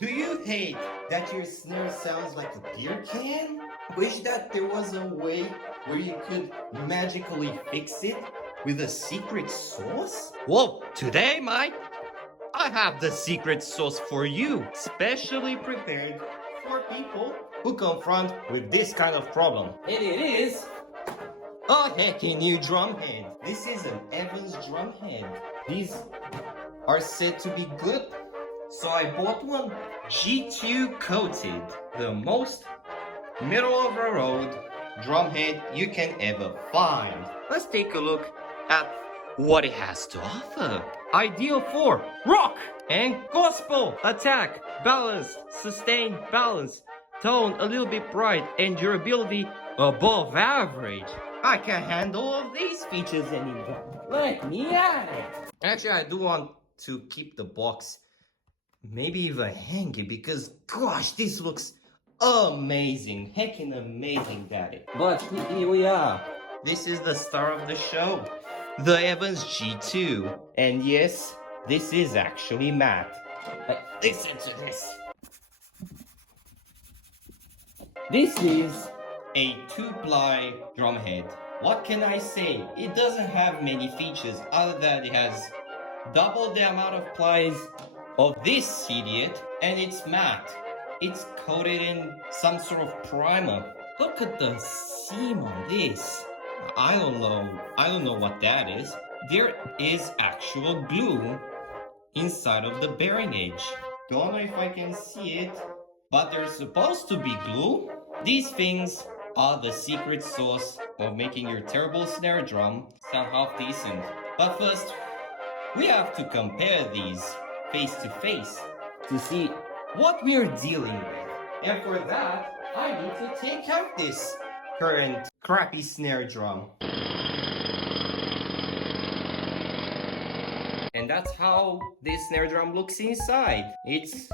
Do you hate that your snare sounds like a beer can? Wish that there was a way where you could magically fix it with a secret sauce? Well, today, Mike, I have the secret sauce for you, specially prepared for people who confront with this kind of problem. And it is a hecky new drum head. This is an Evans drum head. These are said to be good, so I bought one. G2 coated, the most middle of the road drum head you can ever find. Let's take a look at what it has to offer. Ideal for rock and gospel. Attack, balance, sustain, balance, tone a little bit bright, and durability above average. I can handle all of these features anymore. Let me at it. Actually, I do want to keep the box, maybe even hang it, because gosh, this looks amazing. Heckin' amazing, daddy. But here we are. This is the star of the show, the Evans G2. And yes, this is actually matte. Listen to this. This is a 2-ply drum head. What can I say? It doesn't have many features other than it has double the amount of plies of this idiot, and it's matte. It's coated in some sort of primer. Look at the seam on this. I don't know what that is. There is actual glue inside of the bearing edge. Don't know if I can see it, but there's supposed to be glue. These things are the secret sauce of making your terrible snare drum sound half decent. But first, we have to compare these face to face to see what we're dealing with. And for that, I need to take out this current crappy snare drum. And that's how this snare drum looks inside. It's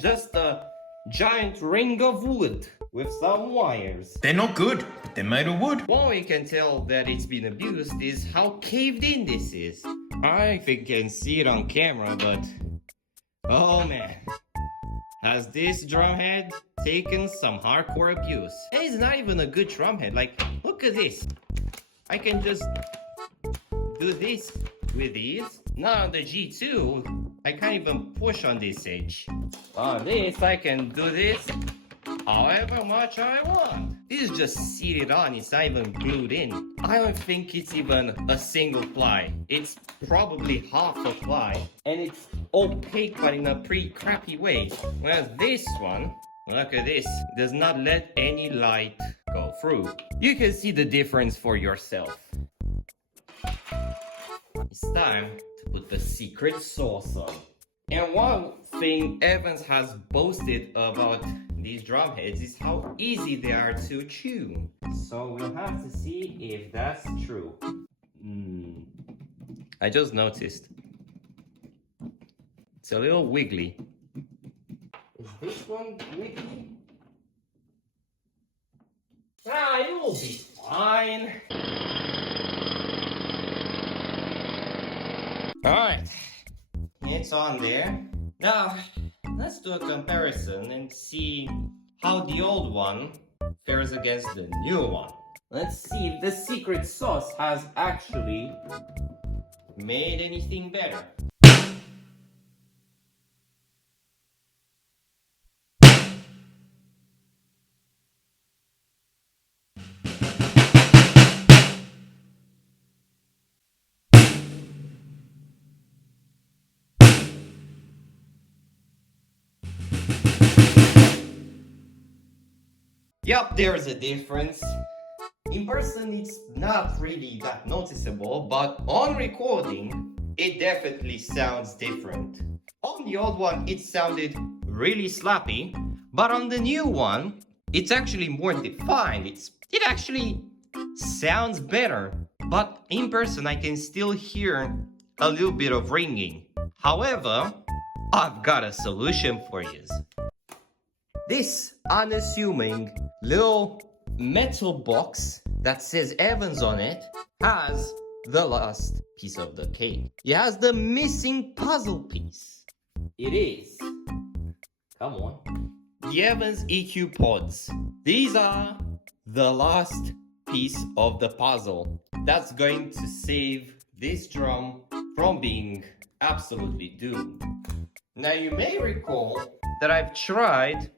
just a giant ring of wood with some wires. They're not good, but they're made of wood. One way you can tell that it's been abused is how caved in this is. I think you can see it on camera, but oh man, has this drum head taken some hardcore abuse. And it's not even a good drum head. Like, look at this. I can just do this with these. Not on the G2, I can't even push on this edge. On this, I can do this however much I want. This is just seated on, it's not even glued in. I don't think it's even a single ply. It's probably half a ply. And it's opaque, but in a pretty crappy way. Whereas this one, look at this, does not let any light go through. You can see the difference for yourself. It's time to put the secret sauce on. And one thing Evans has boasted about these drum heads is how easy they are to tune. So we'll have to see if that's true. I just noticed. It's a little wiggly. Is this one wiggly? Ah, it will be fine. Alright, it's on there. Now, let's do a comparison and see how the old one fares against the new one. Let's see if the secret sauce has actually made anything better. Yup, there's a difference. In person, it's not really that noticeable, but on recording, it definitely sounds different. On the old one, it sounded really slappy, but on the new one, it's actually more defined. It actually sounds better, but in person, I can still hear a little bit of ringing. However, I've got a solution for you. This unassuming little metal box that says Evans on it has the last piece of the cake. It has the missing puzzle piece. It is Come on. The Evans EQ pods. These are the last piece of the puzzle that's going to save this drum from being absolutely doomed. Now you may recall that I've tried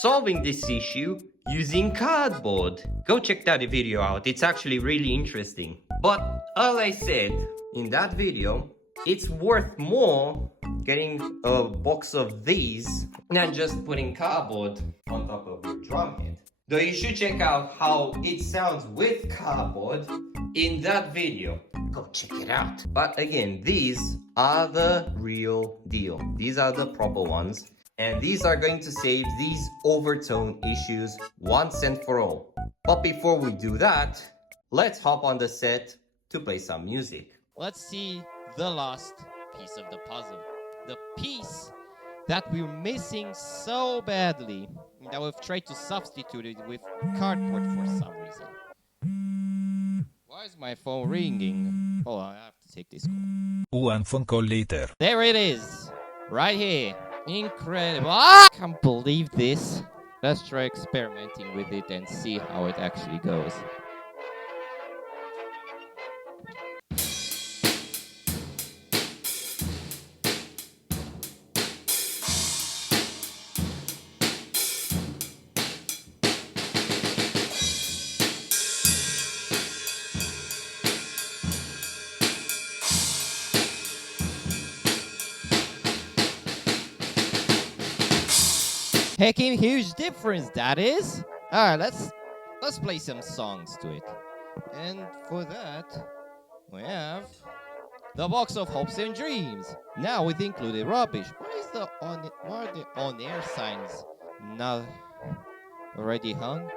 solving this issue using cardboard. Go check that video out, it's actually really interesting. But all I said in that video, it's worth more getting a box of these than just putting cardboard on top of your drum head. Though you should check out how it sounds with cardboard in that video. Go check it out. But again, these are the real deal. These are the proper ones. And these are going to save these overtone issues once and for all. But before we do that, let's hop on the set to play some music. Let's see the last piece of the puzzle. The piece that we're missing so badly that we've tried to substitute it with cardboard for some reason. Why is my phone ringing? Hold on, I have to take this call. One phone call later. There it is, right here. Incredible. I can't believe this. Let's try experimenting with it and see how it actually goes. Heckin' huge difference that is. Alright, let's play some songs to it. And for that, we have the box of hopes and dreams. Now with included rubbish. Why are the on-air signs not already hung?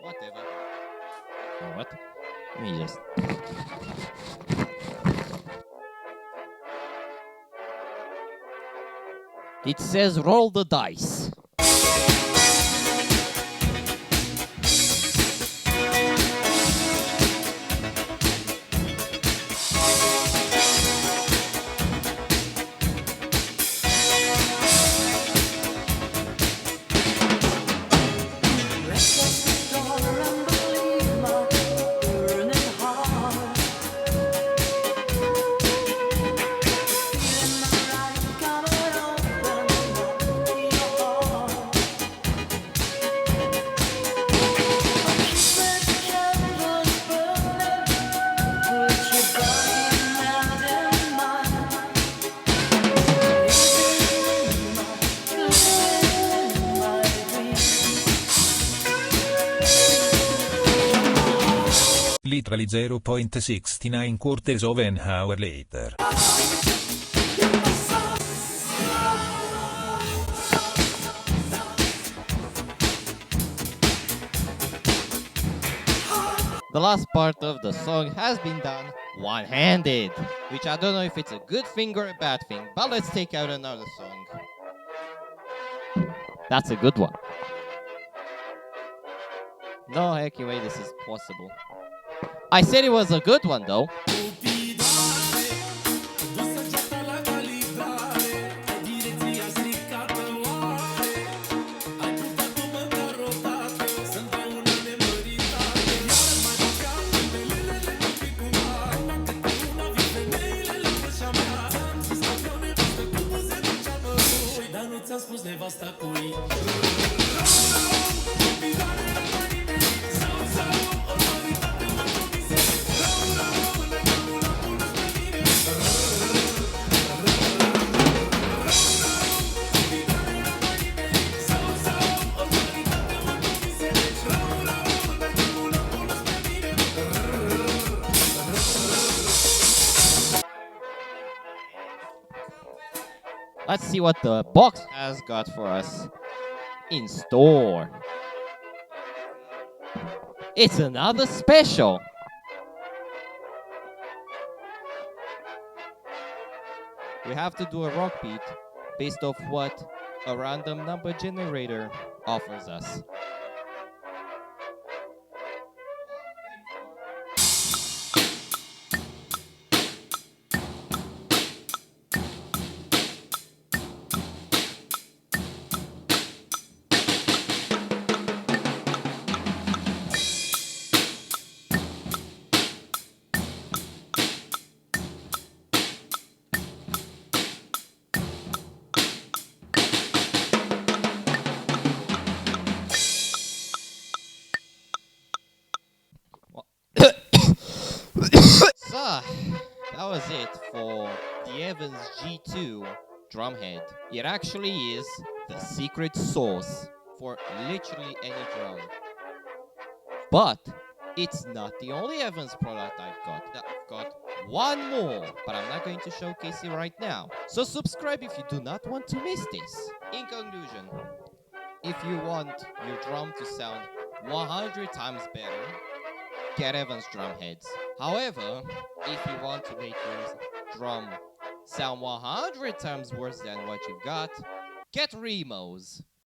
Whatever. What? Let me just. It says roll the dice. Literally 0.69 quarters of an hour later. The last part of the song has been done one-handed, which I don't know if it's a good thing or a bad thing, but let's take out another song. That's a good one. No heck way this is possible. I said it was a good one though. Let's see what the box has got for us in store. It's another special. We have to do a rock beat based off what a random number generator offers us. for the Evans G2 drumhead. It actually is the secret sauce for literally any drum. But it's not the only Evans product I've got. I've got one more, but I'm not going to showcase it right now. So subscribe if you do not want to miss this. In conclusion, if you want your drum to sound 100 times better, get Evans drum heads. However, if you want to make your drum sound 100 times worse than what you got, get Remos.